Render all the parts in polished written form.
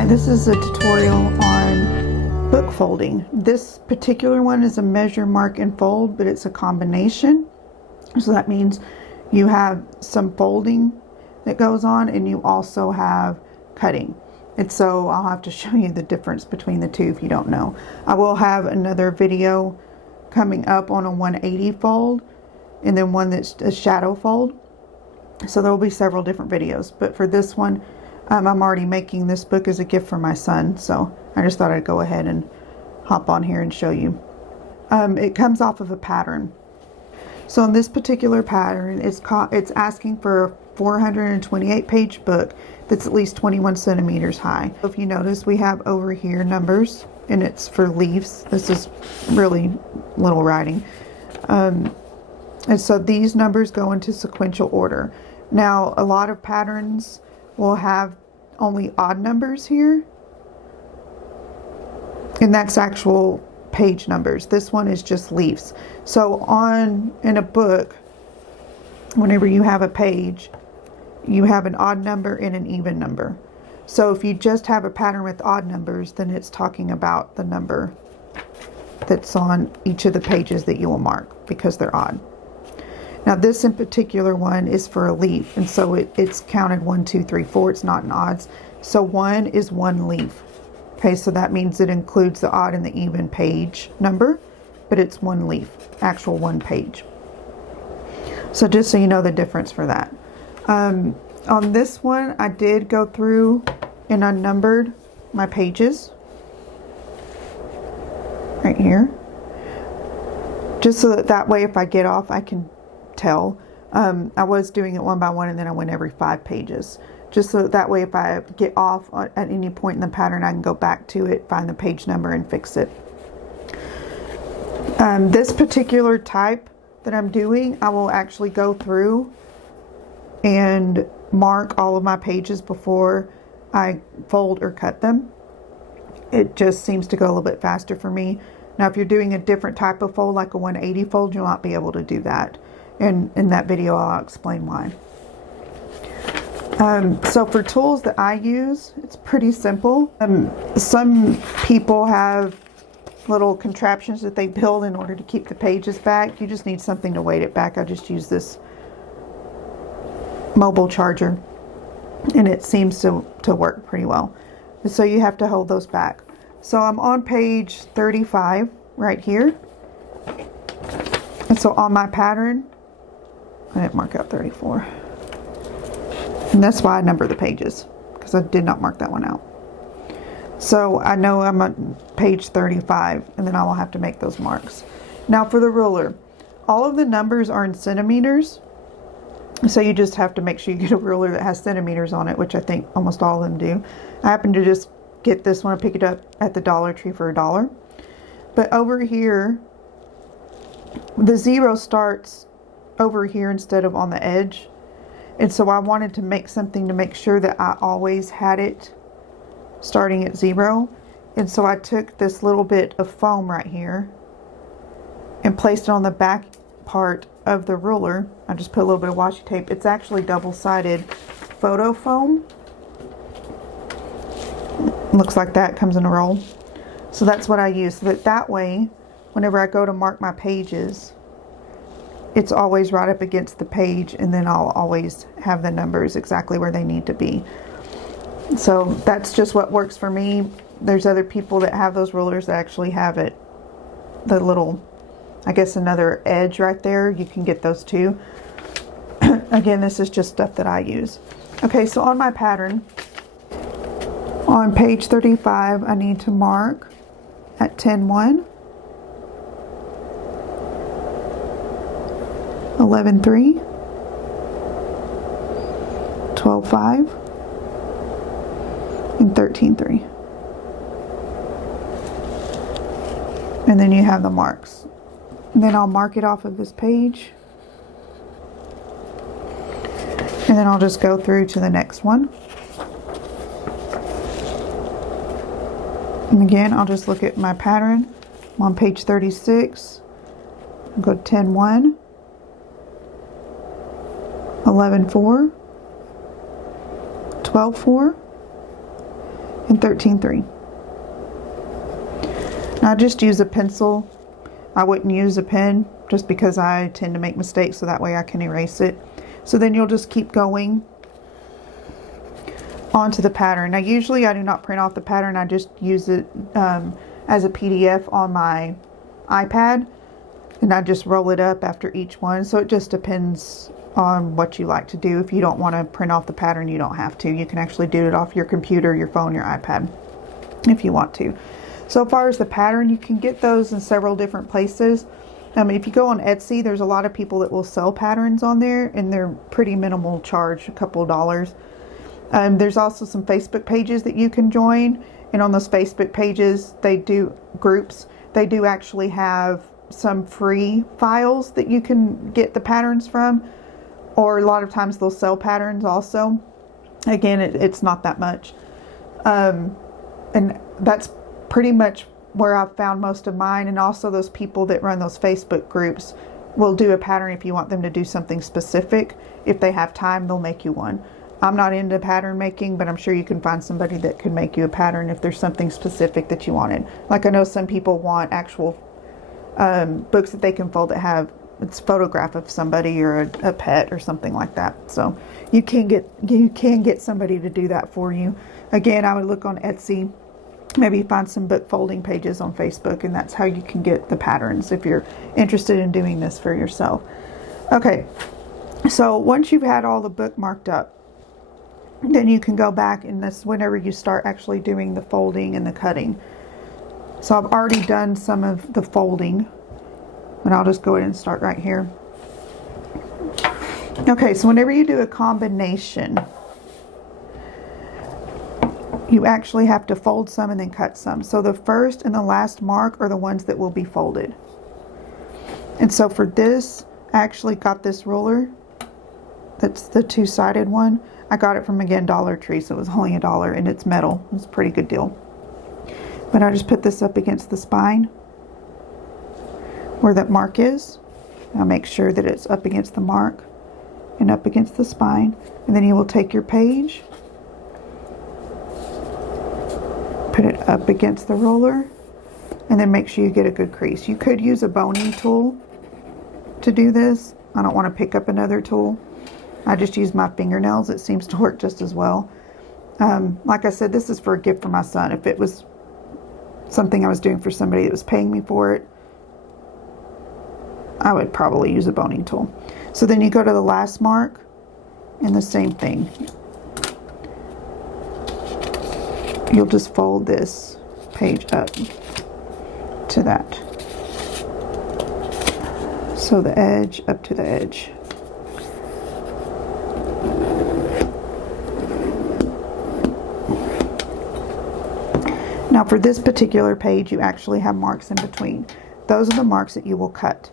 Hi, this is a tutorial on book folding. This particular one is a measure, mark, and fold, but it's a combination. So that means you have some folding that goes on and you also have cutting. And so I'll have to show you the difference between the two if you don't know. I will have another video coming up on a 180 fold and then one that's a shadow fold. So there will be several different videos, but for this one, I'm already making this book as a gift for my son, so I just thought I'd go ahead and hop on here and show you. It comes off of a pattern. So in this particular pattern, it's asking for a 428 page book that's at least 21 centimeters high. If you notice, we have over here numbers, and it's for leaves. This is really little writing. And so these numbers go into sequential order. Now, a lot of patterns will have only odd numbers here, and that's actual page numbers. This one is just leaves. So in a book, whenever you have a page, you have an odd number and an even number. So if you just have a pattern with odd numbers, then it's talking about the number that's on each of the pages that you will mark because they're odd. Now this in particular one is for a leaf, and so it's counted 1, 2, 3, 4. It's not in odds. So 1 is 1 leaf. Okay, so that means it includes the odd and the even page number, but it's 1 leaf, actual 1 page. So just so you know the difference for that. On this one, I did go through and unnumbered my pages right here, just so that way if I get off, I can tell. I was doing it one by one, and then I went every 5 pages, just so that way if I get off at any point in the pattern, I can go back to it, find the page number, and fix it. This particular type that I'm doing, I will actually go through and mark all of my pages before I fold or cut them. It just seems to go a little bit faster for me. Now if you're doing a different type of fold, like a 180 fold, you'll not be able to do that. And in that video, I'll explain why. So for tools that I use, it's pretty simple. Some people have little contraptions that they build in order to keep the pages back. You just need something to weight it back. I just use this mobile charger, and it seems to work pretty well. And so you have to hold those back. So I'm on page 35 right here. And so on my pattern, I didn't mark out 34. And that's why I number the pages, because I did not mark that one out. So I know I'm on page 35, and then I will have to make those marks. Now for the ruler, all of the numbers are in centimeters. So you just have to make sure you get a ruler that has centimeters on it, which I think almost all of them do. I happen to just get this one and pick it up at the Dollar Tree for $1. But over here, the 0 starts over here instead of on the edge. And so I wanted to make something to make sure that I always had it starting at 0. And so I took this little bit of foam right here and placed it on the back part of the ruler. I just put a little bit of washi tape. It's actually double-sided photo foam. Looks like that, comes in a roll. So that's what I use, so that way whenever I go to mark my pages, it's always right up against the page, and then I'll always have the numbers exactly where they need to be. So that's just what works for me. There's other people that have those rulers that actually have it, the little, I guess, another edge right there. You can get those too. Again, this is just stuff that I use. Okay, so on my pattern, on page 35, I need to mark at 10-1, 11-3, 12-5, and 13-3. And then you have the marks. And then I'll mark it off of this page. And then I'll just go through to the next one. And again, I'll just look at my pattern. I'm on page 36. I'll go 10-1, 11-4, 12-4, and 13.3. Now just use a pencil. I wouldn't use a pen just because I tend to make mistakes, so that way I can erase it. So then you'll just keep going onto the pattern. Now usually I do not print off the pattern, I just use it as a PDF on my iPad, and I just roll it up after each one. So it just depends on what you like to do. If you don't want to print off the pattern, you don't have to. You can actually do it off your computer, your phone, your iPad if you want to. So far as the pattern, you can get those in several different places. If you go on Etsy, there's a lot of people that will sell patterns on there, and they're pretty minimal charge, a couple of dollars. There's also some Facebook pages that you can join, and on those Facebook pages, they do groups. They do actually have some free files that you can get the patterns from, or a lot of times they'll sell patterns also. Again, it's not that much. And that's pretty much where I've found most of mine. And also those people that run those Facebook groups will do a pattern if you want them to do something specific. If they have time, they'll make you one. I'm not into pattern making, but I'm sure you can find somebody that can make you a pattern if there's something specific that you wanted. Like I know some people want actual books that they can fold that have it's photograph of somebody or a pet or something like that. So you can get somebody to do that for you. Again, I would look on Etsy, maybe find some book folding pages on Facebook, and that's how you can get the patterns if you're interested in doing this for yourself. Okay, so once you've had all the book marked up, then you can go back, and that's whenever you start actually doing the folding and the cutting. So I've already done some of the folding, and I'll just go ahead and start right here. Okay, so whenever you do a combination, you actually have to fold some and then cut some. So the first and the last mark are the ones that will be folded. And so for this, I actually got this ruler. That's the two-sided one. I got it from, again, Dollar Tree, so it was only $1, and it's metal. It's a pretty good deal. But I just put this up against the spine where that mark is. I'll make sure that it's up against the mark and up against the spine. And then you will take your page, put it up against the roller, and then make sure you get a good crease. You could use a boning tool to do this. I don't want to pick up another tool. I just use my fingernails. It seems to work just as well. Like I said, this is for a gift for my son. If it was something I was doing for somebody that was paying me for it, I would probably use a boning tool. So then you go to the last mark, and the same thing. You'll just fold this page up to that. So the edge up to the edge. Now for this particular page, you actually have marks in between. Those are the marks that you will cut.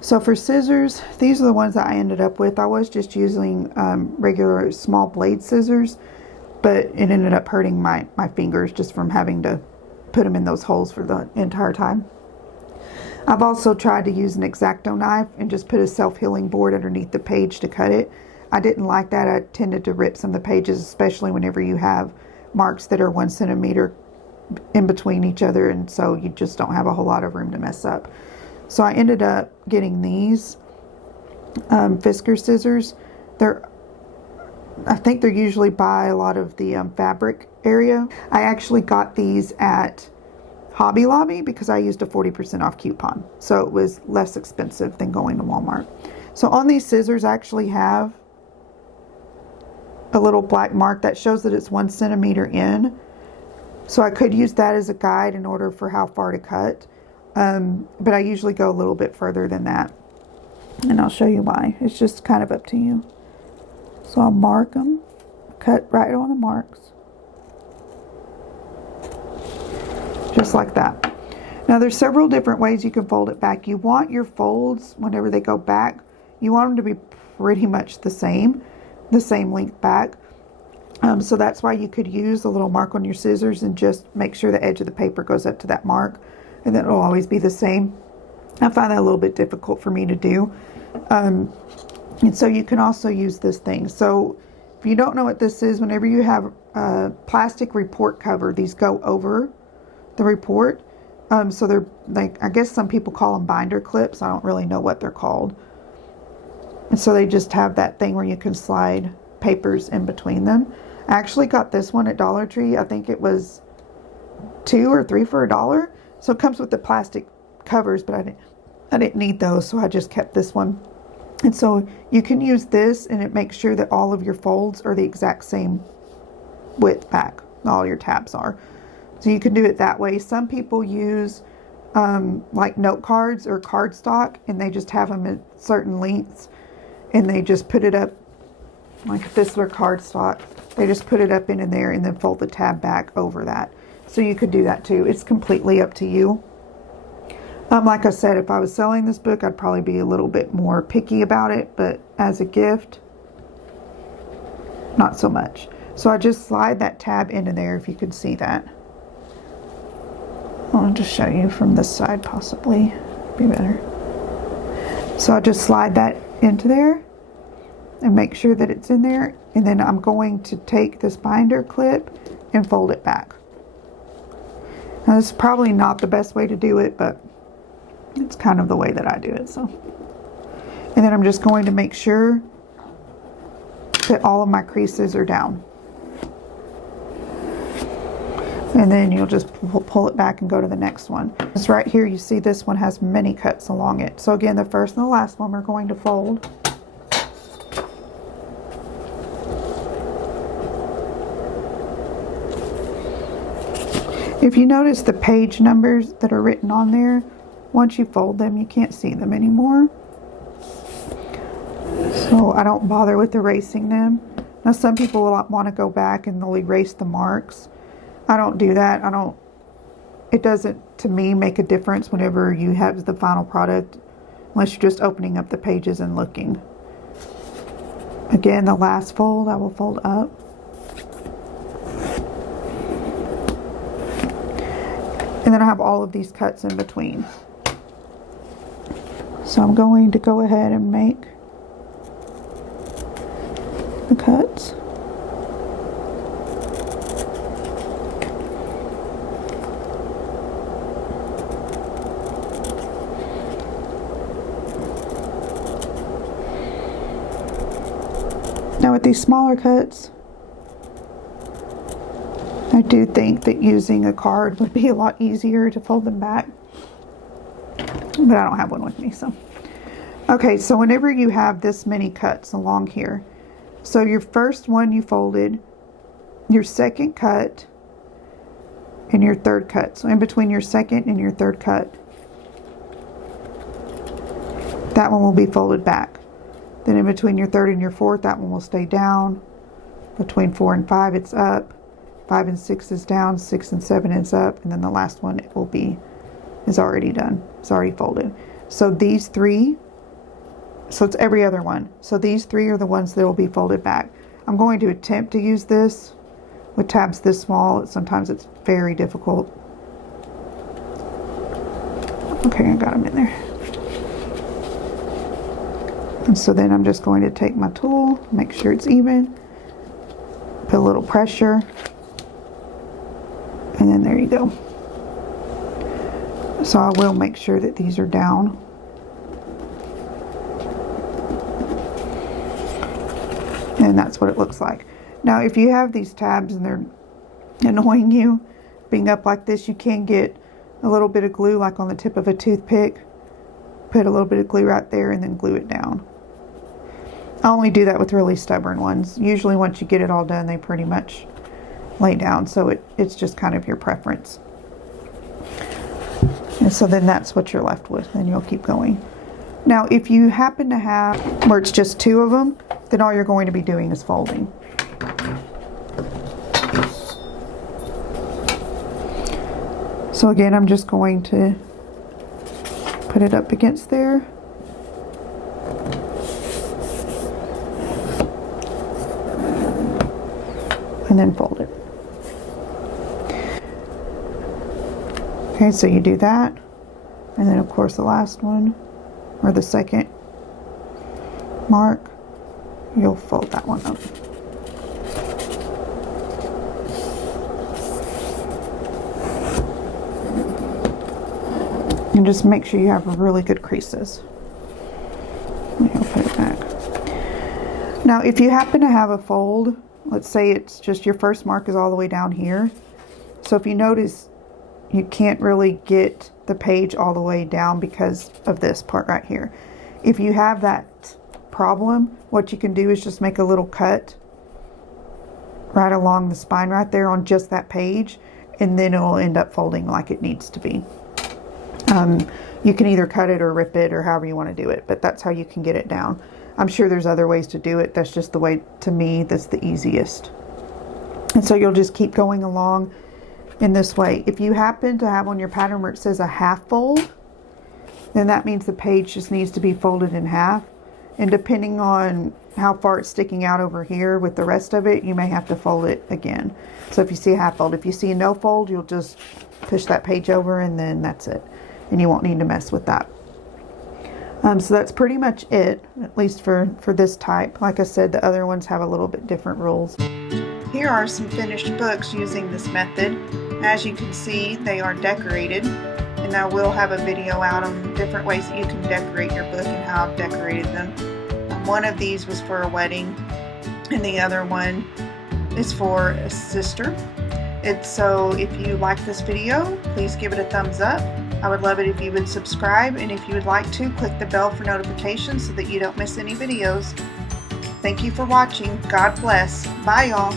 So for scissors, these are the ones that I ended up with. I was just using regular small blade scissors, but it ended up hurting my fingers just from having to put them in those holes for the entire time. I've also tried to use an X-Acto knife and just put a self-healing board underneath the page to cut it. I didn't like that. I tended to rip some of the pages, especially whenever you have marks that are 1 centimeter in between each other, and so you just don't have a whole lot of room to mess up. So I ended up getting these Fisker scissors. I think they're usually by a lot of the fabric area. I actually got these at Hobby Lobby because I used a 40% off coupon, so it was less expensive than going to Walmart. So on these scissors, I actually have a little black mark that shows that it's 1 centimeter in. So I could use that as a guide in order for how far to cut. But I usually go a little bit further than that. And I'll show you why. It's just kind of up to you. So I'll mark them, cut right on the marks. Just like that. Now there's several different ways you can fold it back. You want your folds, whenever they go back, you want them to be pretty much the same length back. So that's why you could use a little mark on your scissors and just make sure the edge of the paper goes up to that mark, and then it'll always be the same. I find that a little bit difficult for me to do. And so you can also use this thing. So if you don't know what this is, whenever you have a plastic report cover, these go over the report. So they're like, I guess some people call them binder clips. I don't really know what they're called. And so they just have that thing where you can slide papers in between them. I actually got this one at Dollar Tree. I think it was 2 or 3 for $1. So it comes with the plastic covers, but I didn't need those, so I just kept this one. And so you can use this, and it makes sure that all of your folds are the exact same width back. All your tabs are. So you can do it that way. Some people use like note cards or cardstock, and they just have them at certain lengths, and they just put it up like if this were cardstock. They just put it up in there and then fold the tab back over that. So you could do that too. It's completely up to you. Like I said, if I was selling this book, I'd probably be a little bit more picky about it, but as a gift, not so much. So I just slide that tab into there, if you could see that. I'll just show you from this side, possibly be better. So I just slide that into there and make sure that it's in there, and then I'm going to take this binder clip and fold it back. Now, this is probably not the best way to do it, but it's kind of the way that I do it. So, and then I'm just going to make sure that all of my creases are down. And then you'll just pull it back and go to the next one. It's right here, you see this one has many cuts along it. So again, the first and the last one we're going to fold. If you notice the page numbers that are written on there, once you fold them, you can't see them anymore. So I don't bother with erasing them. Now some people will want to go back and they'll erase the marks. I don't do that. It doesn't, to me, make a difference whenever you have the final product, unless you're just opening up the pages and looking. Again, the last fold, I will fold up. And then I have all of these cuts in between. So I'm going to go ahead and make the cuts. Now with these smaller cuts, I do think that using a card would be a lot easier to fold them back, but I don't have one with me. So okay, so whenever you have this many cuts along here, so your first one you folded, your second cut, and your third cut, so in between your second and your third cut, that one will be folded back. Then in between your third and your fourth, that one will stay down. Between 4 and 5, it's up. 5 and 6 is down. 6 and 7 is up. And then the last one is already done. It's already folded. So these three, so it's every other one. So these three are the ones that will be folded back. I'm going to attempt to use this with tabs this small. Sometimes it's very difficult. Okay, I got them in there. And so then I'm just going to take my tool, make sure it's even, put a little pressure, and then there you go. So I will make sure that these are down. And that's what it looks like. Now if you have these tabs and they're annoying you, being up like this, you can get a little bit of glue like on the tip of a toothpick. Put a little bit of glue right there and then glue it down. I only do that with really stubborn ones. Usually once you get it all done, they pretty much lay down. So it's just kind of your preference. And so then that's what you're left with, and you'll keep going. Now, if you happen to have where it's just 2 of them, then all you're going to be doing is folding. So again, I'm just going to put it up against there. And then fold it. Okay, so you do that, and then of course the last one, or the second mark, you'll fold that one up. And just make sure you have really good creases. I'll put it back. Now if you happen to have a fold, let's say it's just your first mark is all the way down here. So if you notice, you can't really get the page all the way down because of this part right here. If you have that problem, what you can do is just make a little cut right along the spine right there on just that page, and then it will end up folding like it needs to be. You can either cut it or rip it or however you want to do it, but that's how you can get it down. I'm sure there's other ways to do it. That's just the way, to me, that's the easiest. And so you'll just keep going along in this way. If you happen to have on your pattern where it says a half fold, then that means the page just needs to be folded in half. And depending on how far it's sticking out over here with the rest of it, you may have to fold it again. So if you see a half fold, if you see a no fold, you'll just push that page over and then that's it. And you won't need to mess with that. So that's pretty much it, at least for this type. Like I said, the other ones have a little bit different rules. Here are some finished books using this method. As you can see, they are decorated, and I will have a video out on different ways that you can decorate your book and how I've decorated them. One of these was for a wedding, and the other one is for a sister. So if you like this video, please give it a thumbs up. I would love it if you would subscribe, and if you would like to, click the bell for notifications so that you don't miss any videos. Thank you for watching. God bless. Bye, y'all.